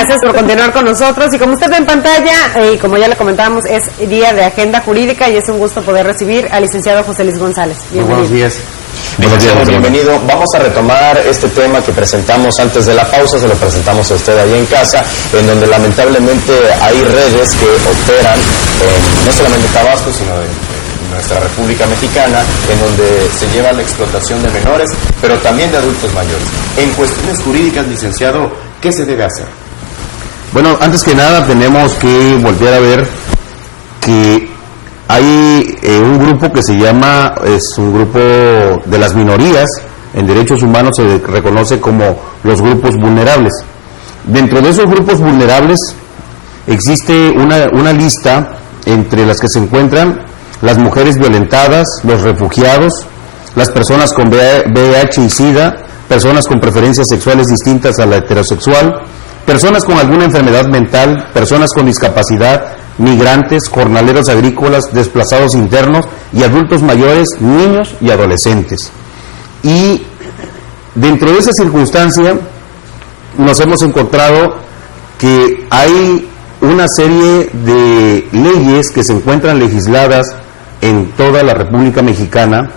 Gracias por continuar con nosotros. Y como usted ve en pantalla, y como ya le comentábamos, es día de agenda jurídica y es un gusto poder recibir al licenciado José Luis González. Bienvenido. Buenos días. Buenos días, bienvenido. Vamos a retomar este tema que presentamos antes de la pausa, se lo presentamos a usted allí en casa, en donde lamentablemente hay redes que operan no solamente en Tabasco, sino en nuestra República Mexicana, en donde se lleva la explotación de menores, pero también de adultos mayores. En cuestiones jurídicas, licenciado, ¿qué se debe hacer? Bueno, antes que nada tenemos que volver a ver que hay un grupo que se llama, es un grupo de las minorías, en derechos humanos se reconoce como los grupos vulnerables. Dentro de esos grupos vulnerables existe una lista entre las que se encuentran las mujeres violentadas, los refugiados, las personas con VIH y SIDA, personas con preferencias sexuales distintas a la heterosexual, personas con alguna enfermedad mental, personas con discapacidad, migrantes, jornaleros agrícolas, desplazados internos y adultos mayores, niños y adolescentes. Y dentro de esa circunstancia nos hemos encontrado que hay una serie de leyes que se encuentran legisladas en toda la República Mexicana,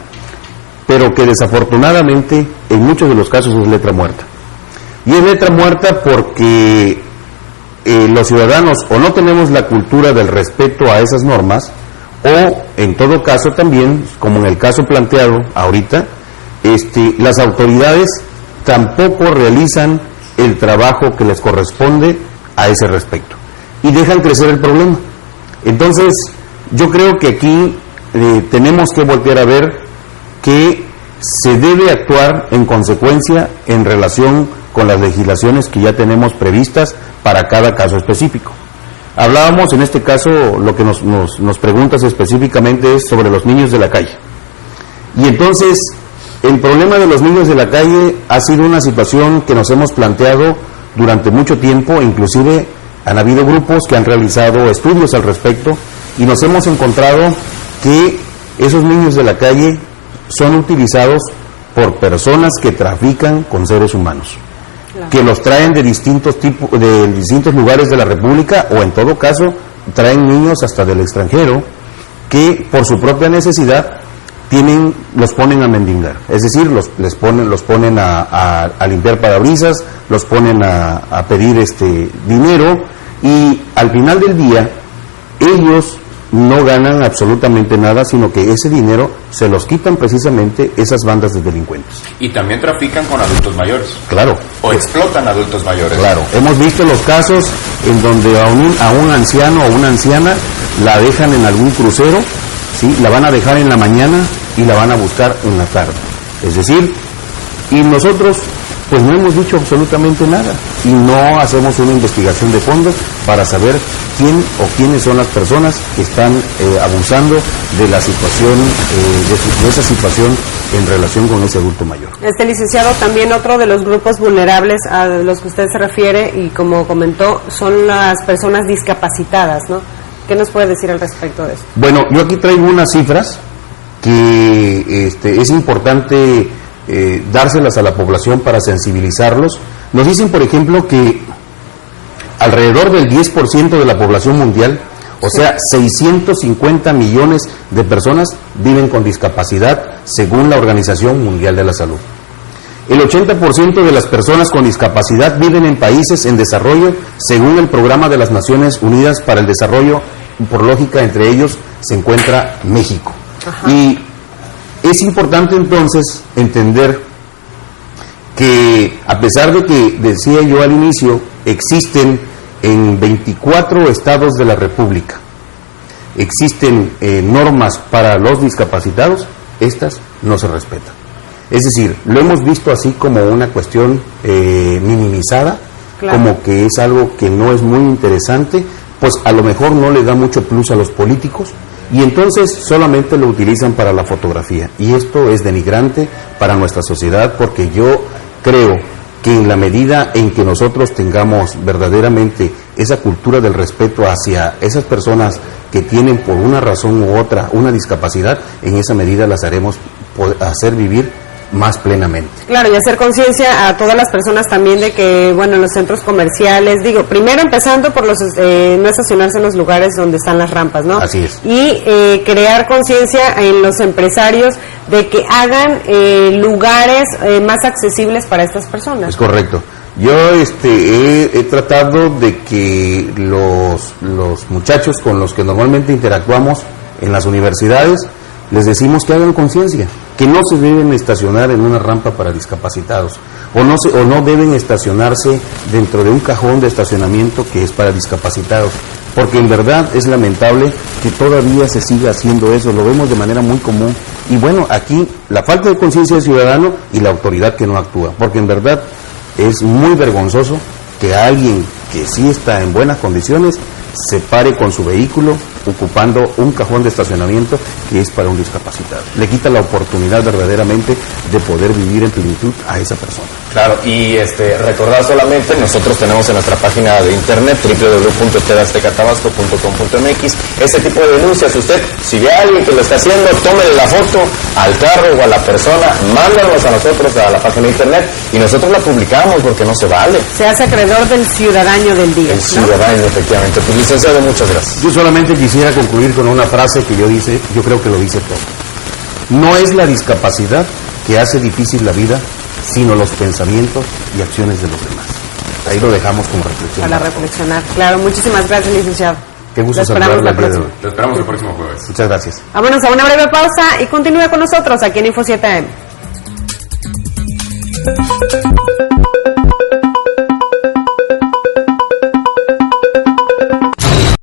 pero que desafortunadamente en muchos de los casos es letra muerta. Y es letra muerta porque los ciudadanos o no tenemos la cultura del respeto a esas normas, o en todo caso también, como en el caso planteado ahorita, las autoridades tampoco realizan el trabajo que les corresponde a ese respecto y dejan crecer el problema. Entonces yo creo que aquí tenemos que voltear a ver que se debe actuar en consecuencia en relación con las legislaciones que ya tenemos previstas para cada caso específico. Hablábamos en este caso, lo que nos preguntas específicamente es sobre los niños de la calle. Y entonces, el problema de los niños de la calle ha sido una situación que nos hemos planteado durante mucho tiempo, inclusive han habido grupos que han realizado estudios al respecto y nos hemos encontrado que esos niños de la calle son utilizados por personas que trafican con seres humanos, que los traen de distintos lugares de la República, o en todo caso traen niños hasta del extranjero que por su propia necesidad los ponen a mendigar, es decir, los ponen a limpiar parabrisas, los ponen a pedir dinero, y al final del día ellos no ganan absolutamente nada, sino que ese dinero se los quitan precisamente esas bandas de delincuentes. Y también trafican con adultos mayores. Claro. O explotan adultos mayores. Claro. Hemos visto los casos en donde a un anciano o una anciana la dejan en algún crucero, ¿sí? La van a dejar en la mañana y la van a buscar en la tarde. Es decir, y nosotros pues no hemos dicho absolutamente nada y no hacemos una investigación de fondo para saber quién o quiénes son las personas que están abusando de la situación, de esa situación en relación con ese adulto mayor. Licenciado, también otro de los grupos vulnerables a los que usted se refiere, y como comentó, son las personas discapacitadas, ¿no? ¿Qué nos puede decir al respecto de eso? Bueno, yo aquí traigo unas cifras que es importante dárselas a la población para sensibilizarlos. Nos dicen, por ejemplo, que alrededor del 10% de la población mundial, o sea, 650 millones de personas viven con discapacidad, según la Organización Mundial de la Salud. El 80% de las personas con discapacidad viven en países en desarrollo, según el Programa de las Naciones Unidas para el Desarrollo, por lógica, entre ellos se encuentra México. Ajá. Y es importante entonces entender que, a pesar de que, decía yo al inicio, existen en 24 estados de la República, existen normas para los discapacitados, estas no se respetan. Es decir, lo hemos visto así como una cuestión minimizada, claro, como que es algo que no es muy interesante, pues a lo mejor no le da mucho plus a los políticos, y entonces solamente lo utilizan para la fotografía. Y esto es denigrante para nuestra sociedad, porque yo creo que en la medida en que nosotros tengamos verdaderamente esa cultura del respeto hacia esas personas que tienen por una razón u otra una discapacidad, en esa medida las haremos hacer vivir más plenamente. Claro, y hacer conciencia a todas las personas también de que, bueno, los centros comerciales, digo, primero empezando por los no estacionarse en los lugares donde están las rampas, ¿no? Así es. Y crear conciencia en los empresarios de que hagan lugares más accesibles para estas personas. Es correcto. Yo he tratado de que los muchachos con los que normalmente interactuamos en las universidades, les decimos que hagan conciencia, que no se deben estacionar en una rampa para discapacitados, o no deben estacionarse dentro de un cajón de estacionamiento que es para discapacitados, porque en verdad es lamentable que todavía se siga haciendo eso, lo vemos de manera muy común. Y bueno, aquí la falta de conciencia del ciudadano y la autoridad que no actúa, porque en verdad es muy vergonzoso que alguien que sí está en buenas condiciones se pare con su vehículo ocupando un cajón de estacionamiento que es para un discapacitado. Le quita la oportunidad verdaderamente de poder vivir en plenitud a esa persona. Claro, y recordar solamente, nosotros tenemos en nuestra página de internet www.tvaztecatabasco.com.mx este tipo de denuncias. Usted, si ve a alguien que lo está haciendo, tómele la foto al carro o a la persona, mándanos a nosotros a la página de internet y nosotros la publicamos porque no se vale. Se hace acreedor del ciudadano del día, El ¿no? ciudadano, efectivamente. Pues, licenciado, muchas gracias. Yo solamente quisiera concluir con una frase que yo creo que lo dice todo. No es la discapacidad que hace difícil la vida, sino los pensamientos y acciones de los demás. Ahí lo dejamos como reflexión. Para reflexionar. Claro, muchísimas gracias, licenciado. Qué gusto Lo esperamos saludarle la el día de próxima. hoy. Lo esperamos el próximo jueves. Muchas gracias. Vámonos a una breve pausa y continúa con nosotros aquí en Info 7 AM.